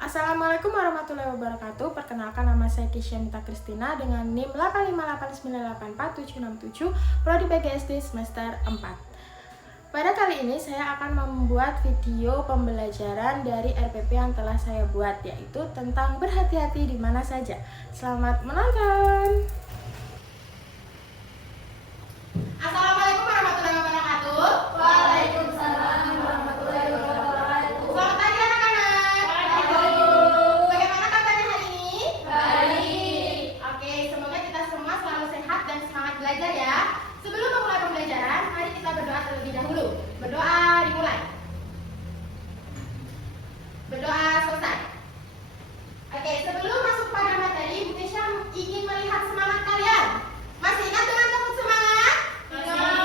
Assalamualaikum warahmatullahi wabarakatuh. Perkenalkan, nama saya Kisyanita Kristina dengan NIM 858984767, Prodi PGSD semester 4. Pada kali ini saya akan membuat video pembelajaran dari RPP yang telah saya buat, yaitu tentang berhati-hati di mana saja. Selamat menonton. Assalamualaikum warahmatullahi wabarakatuh. Waalaikumsalam warahmatullahi wabarakatuh. Selamat pagi anak-anak. Bagaimana kabarnya hari ini? Baik. Oke, semoga kita semua selalu sehat dan semangat belajar ya. Sebelum memulai pembelajaran, mari kita berdoa terlebih dahulu. Berdoa dimulai. Berdoa selesai. Oke, sebelum masuk pada materi, Bu Kesha ingin melihat semangat kalian. Masih ingat dengan tepuk semangat? Masih.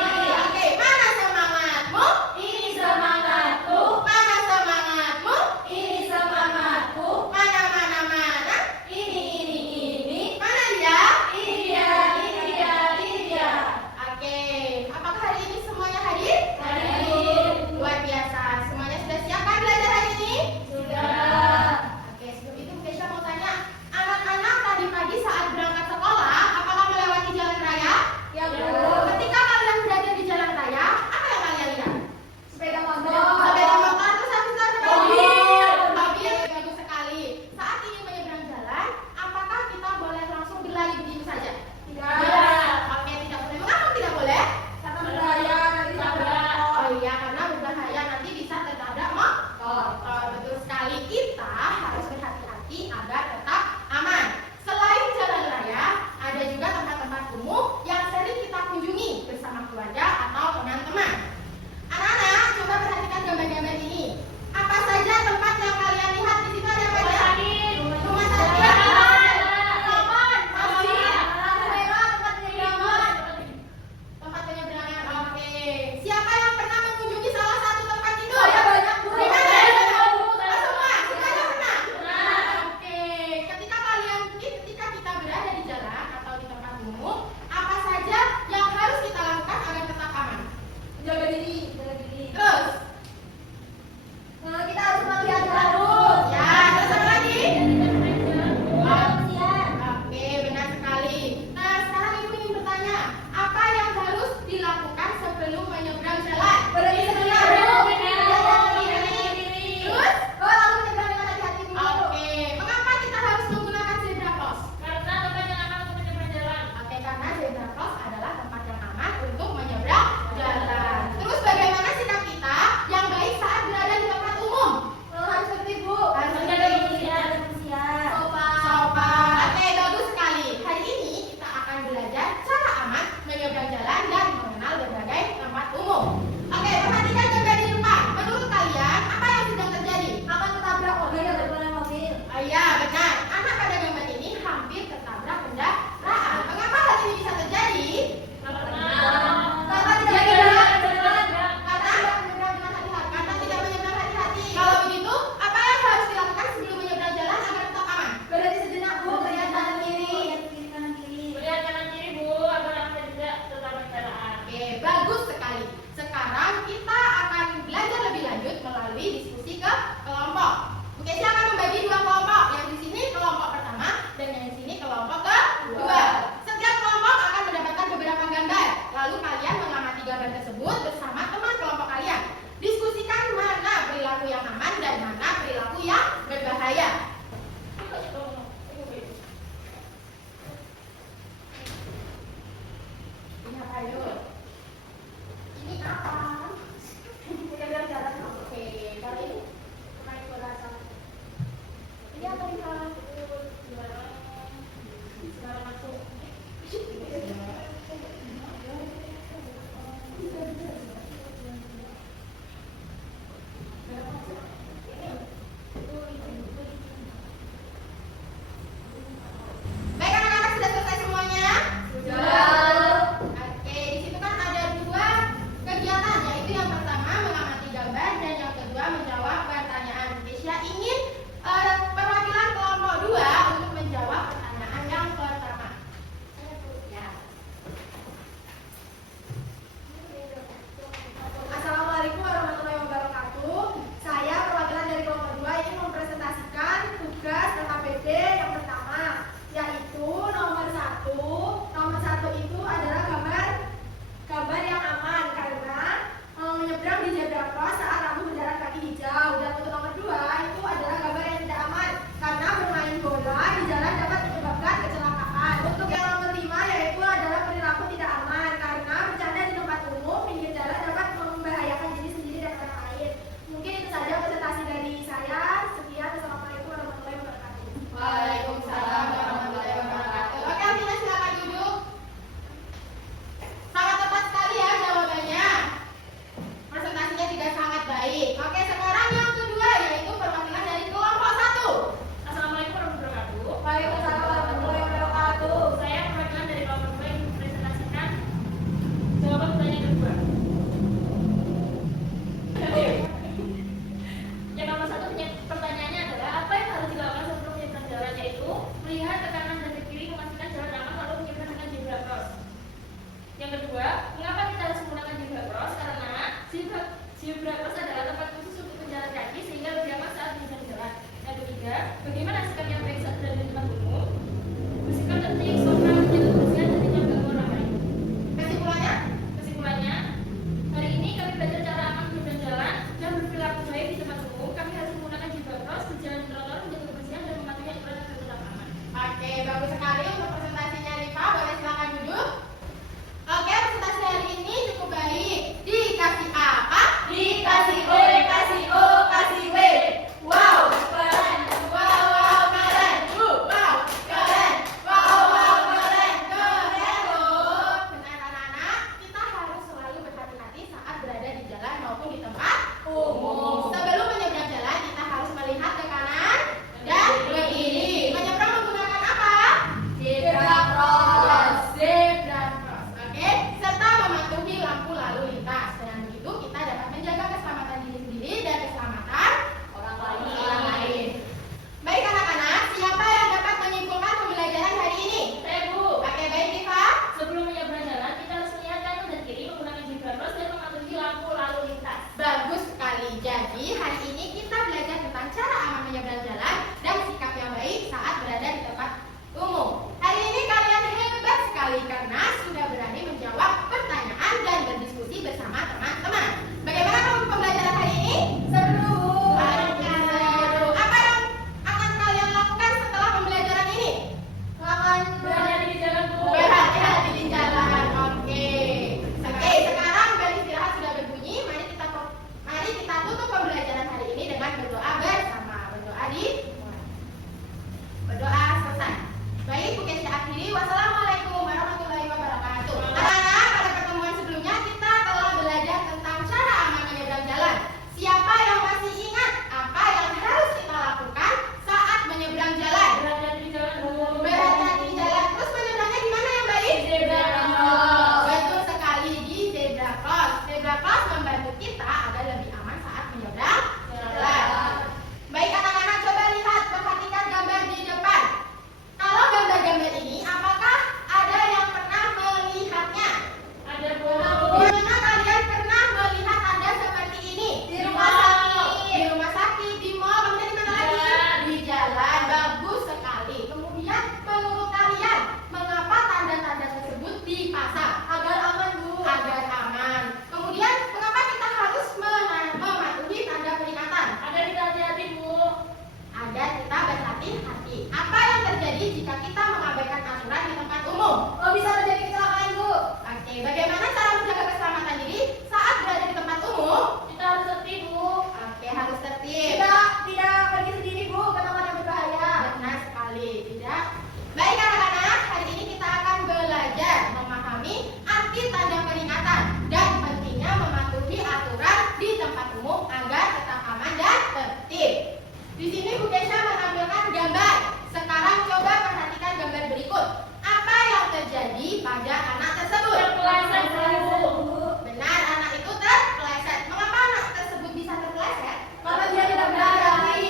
Di sini Bu Kesha menampilkan gambar. Sekarang coba perhatikan gambar berikut. Apa yang terjadi pada anak tersebut? Terpeleset, Bu. Benar, anak itu terpeleset. Mengapa anak tersebut bisa terpeleset? Karena dia tidak berhati.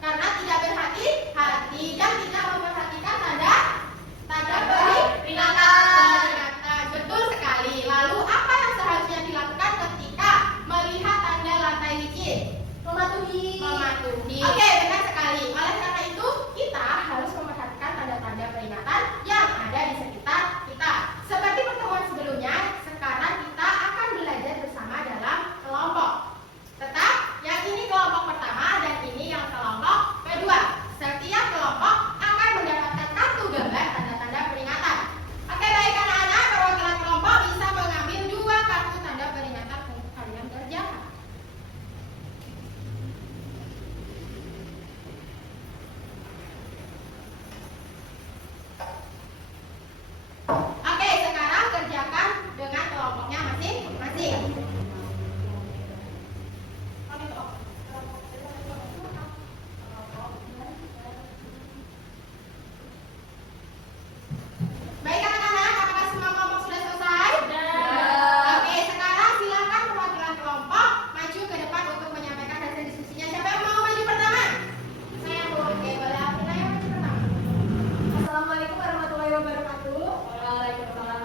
Karena tidak berhati-hati dan tidak memperhatikan tanda peringatan. Betul sekali. Lalu apa yang seharusnya dilakukan ketika melihat tanda lantai licin? Mematuhi. Oke, benar sekali. Oleh karena itu, kita harus memperhatikan tanda-tanda peringatan yang ada di sekitar kita. Seperti pertemuan sebelumnya, sekarang kita akan belajar bersama dalam kelompok. Tetap, yang ini kelompok pertama dan ini yang kelompok kedua. Setiap kelompok akan mendapatkan kartu gambar tanda-tanda peringatan. Oke, baik anak-anak, perwakilan kelompok bisa mengambil 2 kartu tanda peringatan untuk kalian kerjakan. Oke, sekarang kerjakan dengan kelompoknya masing-masing. Baik anak-anak, apakah semua kelompok sudah selesai? Oke, sekarang silakan perwakilan kelompok maju ke depan untuk menyampaikan hasil diskusinya. Siapa yang mau maju pertama? Saya, Bu. Oke, boleh Afrina yang maju pertama. Assalamualaikum warahmatullahi wabarakatuh. Waalaikumsalam.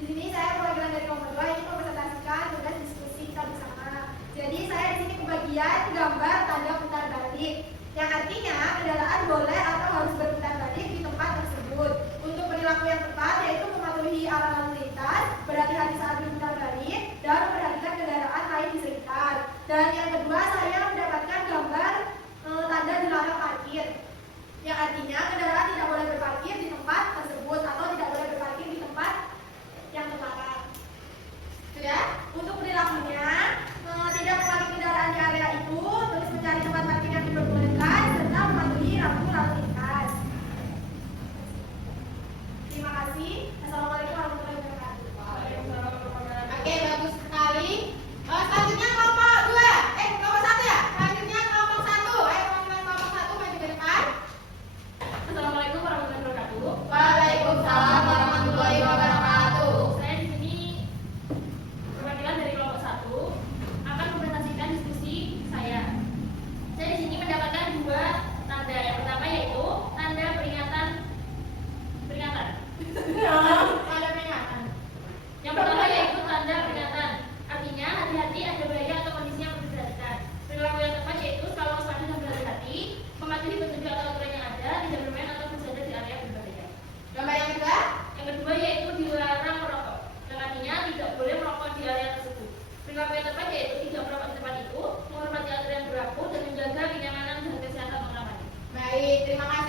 Di sini saya perwakilan dari kelompok 2 ingin mempresentasikan tugas diskusi kita bersama. Jadi saya di sini kebagian gambar tanda putar balik, yang artinya kendaraan boleh atau harus berputar balik di tempat tersebut. Untuk perilaku yang tepat yaitu mematuhi arah lalu lintas, berhati-hati saat berputar balik, dan memperhatikan kendaraan lain di sekitar. Dan yang kedua saya mendapatkan gambar tanda dilarang parkir, yang artinya kendaraan tidak boleh berparkir di tempat tersebut atau tidak boleh berparkir di tempat yang terlarang. Sudah? Untuk perilakunya, tidak meparkir kendaraan di area itu, terus mencari tempat parkir yang diperbolehkan, serta mematuhi rambu lalu lintas. Terima kasih. Assalamualaikum warahmatullahi wabarakatuh. Oke, bagus sekali. Selanjutnya kelompok 2. Kelompok 1 ya? Selanjutnya kelompok 1. Perwakilan kelompok 1 maju ke depan. Assalamualaikum warahmatullahi wabarakatuh. Waalaikumsalam warahmatullahi wabarakatuh. Saya di sini perwakilan dari kelompok 1 akan mempresentasikan diskusi saya. Saya di sini mendapatkan 2 tanda. Yang pertama yaitu tanda peringatan. Ada peringatan. Yang pertama yaitu tanda peringatan. Artinya hati-hati ada bahaya atau kondisi yang perlu diperhatikan. Perilaku yang tepat yaitu selalu waspada dan berhati-hati, mematuhi petunjuk atau aturan yang ada, tidak bermain atau berada di area berbahaya. Gambar yang kedua. Yang kedua yaitu dilarang merokok, yang artinya tidak boleh merokok di area tersebut. Perilaku yang tepat yaitu tidak merokok di tempat itu, menghormati aturan yang berlaku dan menjaga kenyamanan dan kesehatan orang lain. Baik, terima kasih.